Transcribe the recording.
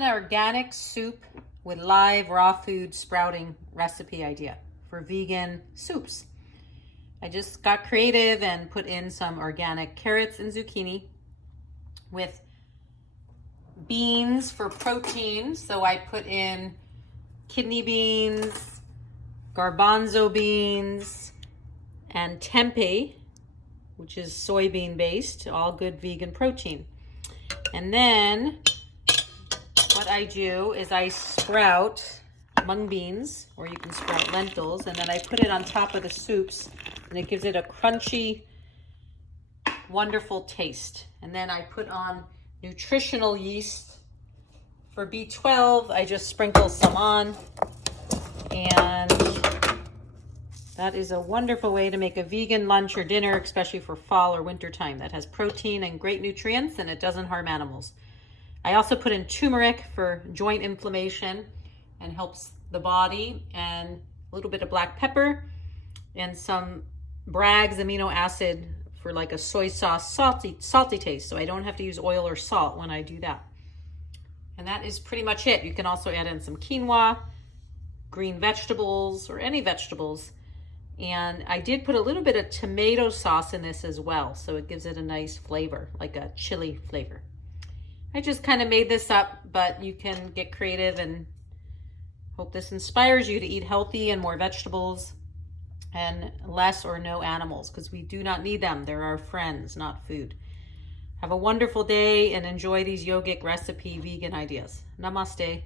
An organic soup with live raw food sprouting recipe idea for vegan soups. I just got creative and put in some organic carrots and zucchini with beans for protein. So I put in kidney beans, garbanzo beans, and tempeh, which is soybean based, all good vegan protein. And then what I do is I sprout mung beans, or you can sprout lentils, and then I put it on top of the soups, and it gives it a crunchy, wonderful taste. And then I put on nutritional yeast for B12. I just sprinkle some on, and that is a wonderful way to make a vegan lunch or dinner, especially for fall or winter time, that has protein and great nutrients, and it doesn't harm animals. I also put in turmeric for joint inflammation and helps the body, and a little bit of black pepper and some Bragg's amino acid for like a soy sauce salty taste, so I don't have to use oil or salt when I do that. And that is pretty much it. You can also add in some quinoa, green vegetables, or any vegetables. And I did put a little bit of tomato sauce in this as well, so it gives it a nice flavor, like a chili flavor. I just kind of made this up, but you can get creative, and hope this inspires you to eat healthy and more vegetables and less or no animals, because we do not need them. They're our friends, not food. Have a wonderful day and enjoy these yogic recipe vegan ideas. Namaste.